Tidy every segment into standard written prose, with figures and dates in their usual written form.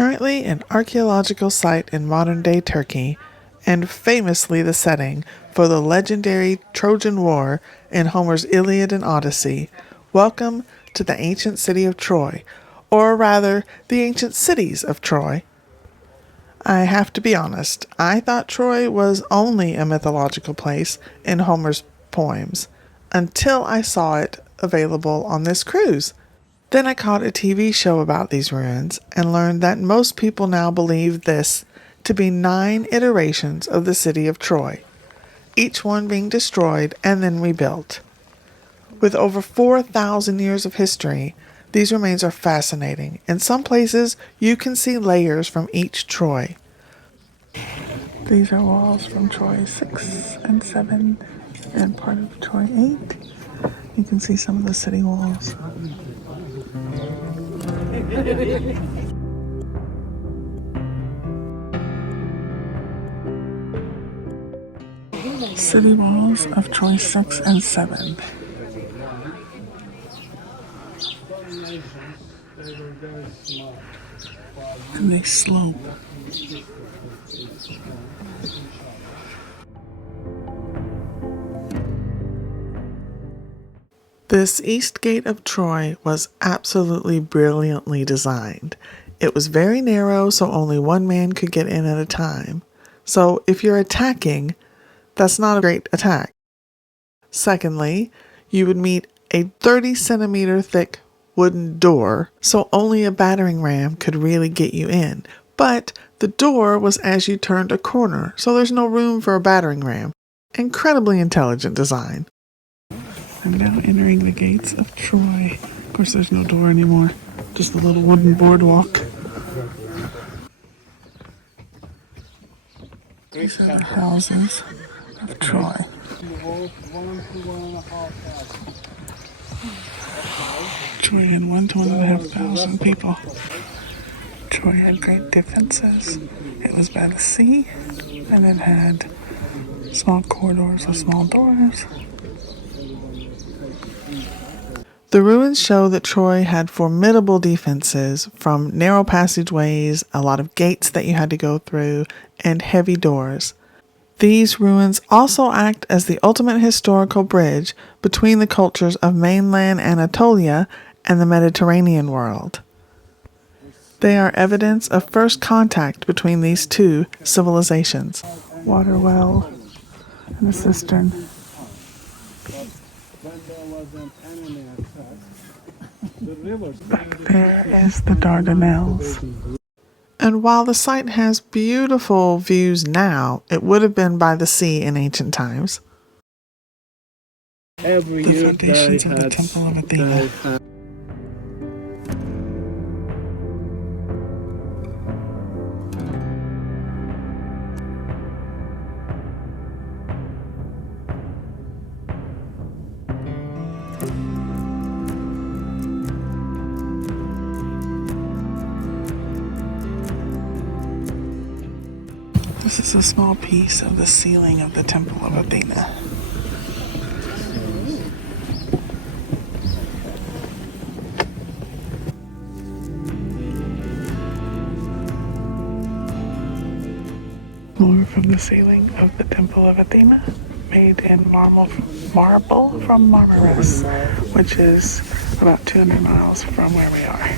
Currently an archaeological site in modern-day Turkey, and famously the setting for the legendary Trojan War in Homer's Iliad and Odyssey, welcome to the ancient city of Troy, or rather, the ancient cities of Troy. I have to be honest, I thought Troy was only a mythological place in Homer's poems, until I saw it available on this cruise. Then I caught a TV show about these ruins and learned that most people now believe this to be 9 iterations of the city of Troy, each one being destroyed and then rebuilt. With over 4,000 years of history, these remains are fascinating. In some places, you can see layers from each Troy. These are walls from Troy 6 and 7 and part of Troy 8. You can see some of the city walls. City walls of Troy 6 and 7. And they slope. This east gate of Troy was absolutely brilliantly designed. It was very narrow, so only one man could get in at a time. So if you're attacking, that's not a great attack. Secondly, you would meet a 30-centimeter thick wooden door, so only a battering ram could really get you in. But the door was as you turned a corner, so there's no room for a battering ram. Incredibly intelligent design. I'm now entering the gates of Troy. Of course, there's no door anymore, just a little wooden boardwalk. These are the houses of Troy. Troy had 1 to 1,500 people. Troy had great defenses. It was by the sea, and it had small corridors with small doors. The ruins show that Troy had formidable defenses, from narrow passageways, a lot of gates that you had to go through, and heavy doors. These ruins also act as the ultimate historical bridge between the cultures of mainland Anatolia and the Mediterranean world. They are evidence of first contact between these two civilizations. Water well and a cistern. Back there is the Dardanelles. And while the site has beautiful views now, it would have been by the sea in ancient times. The foundations of the Temple of Athena. This is a small piece of the ceiling of the Temple of Athena. More from the ceiling of the Temple of Athena, made in marble from Marmaris, which is about 200 miles from where we are.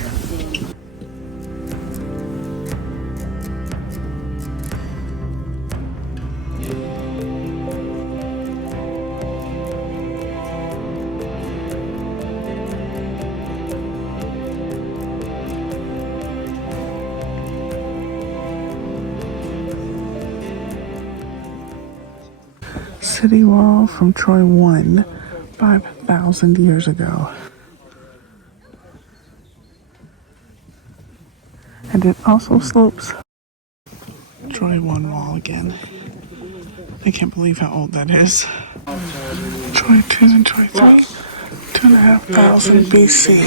City wall from Troy 1, 5,000 years ago. And it also slopes. Troy 1 wall again. I can't believe how old that is. Troy 2 and Troy 3, 2,500 BC.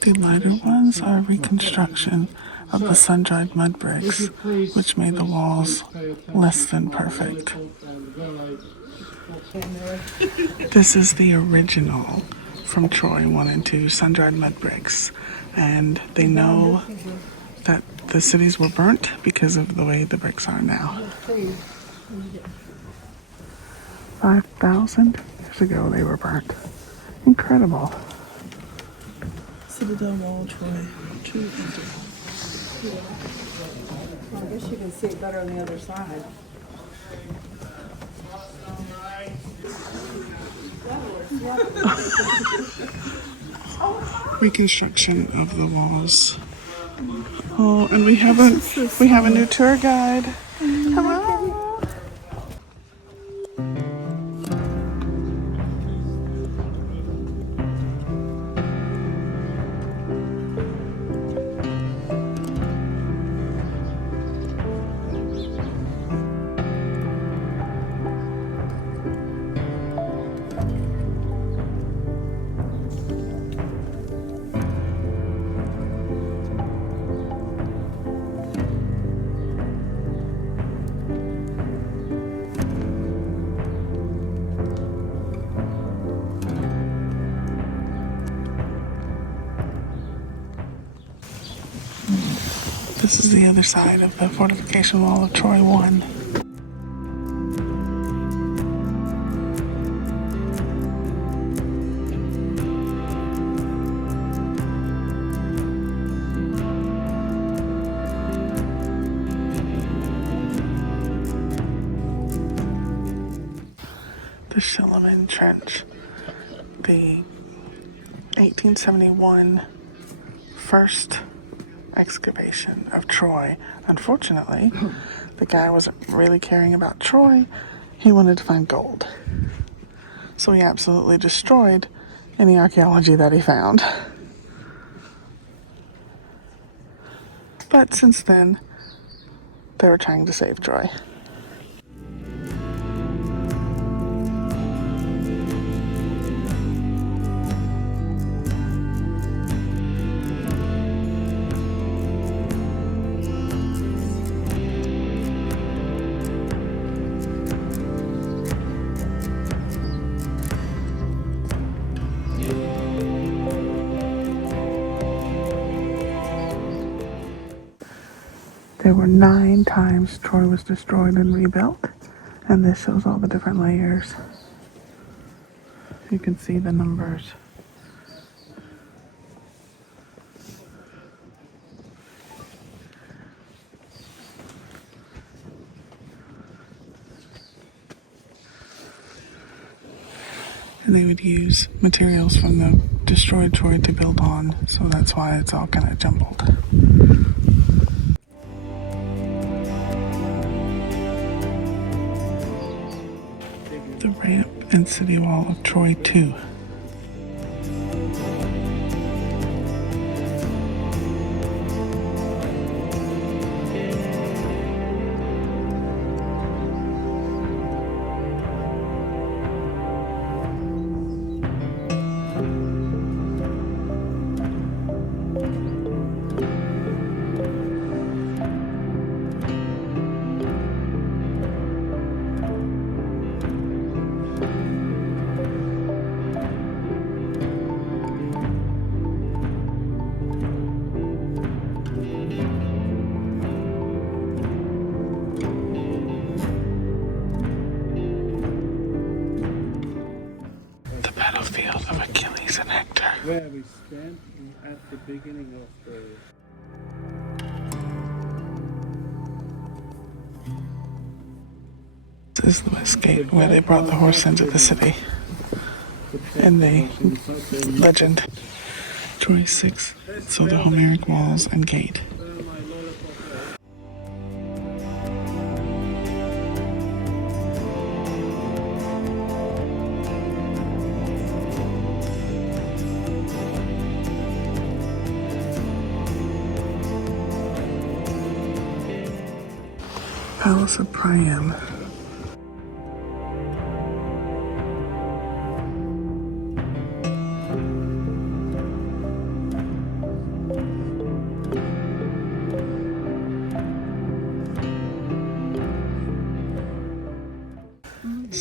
The lighter ones are a reconstruction of the sun-dried mud bricks, which made the walls less than perfect. This is the original from Troy wanted to sun-dried mud bricks, and they know that the cities were burnt because of the way the bricks are now. 5,000 years ago they were burnt. Incredible. Citadel Wall, Troy. True interval. Well, I guess you can see it better on the other side. Reconstruction of the walls. Oh, and we have a new tour guide. Hello. This is the other side of the fortification wall of Troy 1. The Shillaman Trench, the 1871 first excavation of Troy. Unfortunately, the guy wasn't really caring about Troy. He wanted to find gold. So he absolutely destroyed any archaeology that he found. But since then, they were trying to save Troy. There were 9 times Troy was destroyed and rebuilt, and this shows all the different layers. You can see the numbers. And they would use materials from the destroyed Troy to build on, so that's why it's all kind of jumbled. The ramp and city wall of Troy 2. Battlefield of Achilles and Hector. Where we stand at the beginning of the... This is the west gate where they brought the horse into the city. In the legend, Troy 6, so the Homeric walls and gate. Palace of Priam.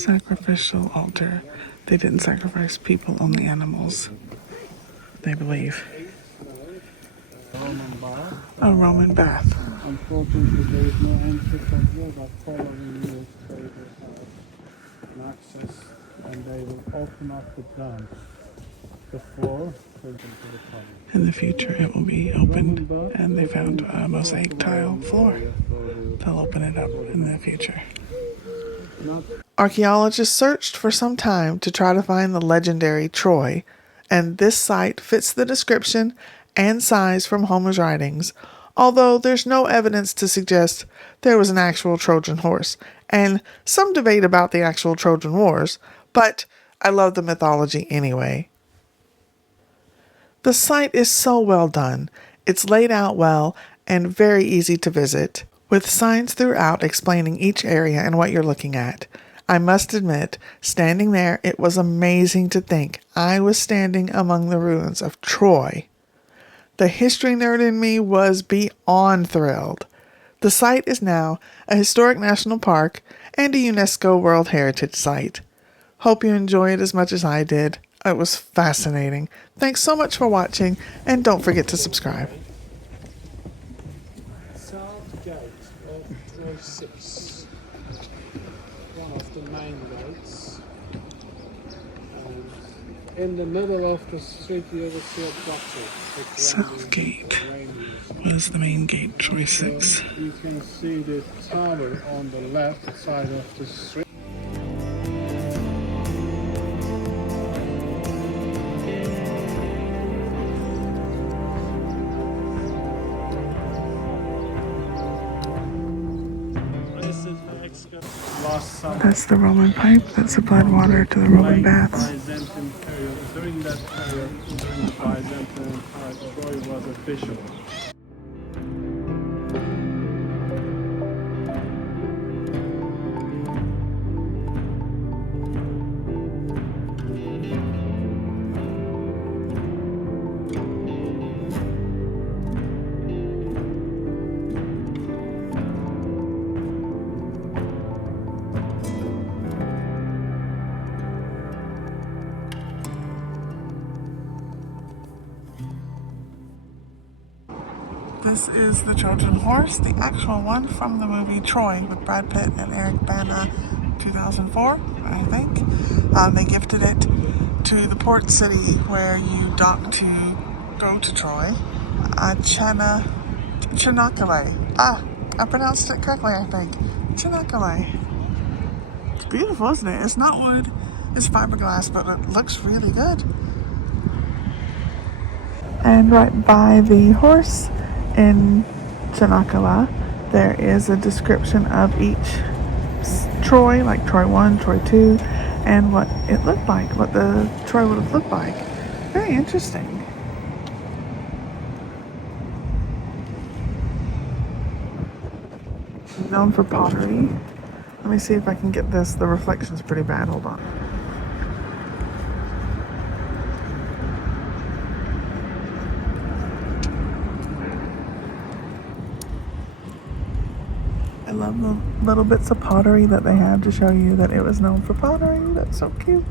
Sacrificial altar. They didn't sacrifice people, only animals, they believe. Roman bath. A Roman bath. Unfortunately, there is no entrance of there, but following you, they will have an access and they will open up the dam. The floor into the tunnel. In the future, it will be opened, and they found a mosaic tile floor. They'll open it up in the future. Archaeologists searched for some time to try to find the legendary Troy, and this site fits the description and size from Homer's writings, although there's no evidence to suggest there was an actual Trojan horse, and some debate about the actual Trojan Wars, but I love the mythology anyway. The site is so well done. It's laid out well and very easy to visit, with signs throughout explaining each area and what you're looking at. I must admit, standing there, it was amazing to think I was standing among the ruins of Troy. The history nerd in me was beyond thrilled. The site is now a historic national park and a UNESCO World Heritage Site. Hope you enjoy it as much as I did. It was fascinating. Thanks so much for watching, and don't forget to subscribe. South gate of Troy 6. One of the main gates. And in the middle of the street you will see a bottle. South gate was the main gate, Troy 6. You can see the tower on the left side of the street. That's the Roman pipe that supplied water to the Roman baths. Byzantine period. During that period, during the Byzantine Empire, Troy was a bishop. This is the Trojan horse, the actual one from the movie Troy with Brad Pitt and Eric Bana, 2004, I think. They gifted it to the port city where you dock to go to Troy, Canakkale. I pronounced it correctly, I think. Canakkale. It's beautiful, isn't it? It's not wood, it's fiberglass, but it looks really good. And right by the horse in Canakkale, there is a description of each Troy, like Troy 1, Troy 2, and what it looked like, what the Troy would have looked like. Very interesting. Known for pottery. Let me see if I can get this. The reflection's pretty bad. Hold on. I love the little bits of pottery that they have to show you that it was known for pottery. That's so cute.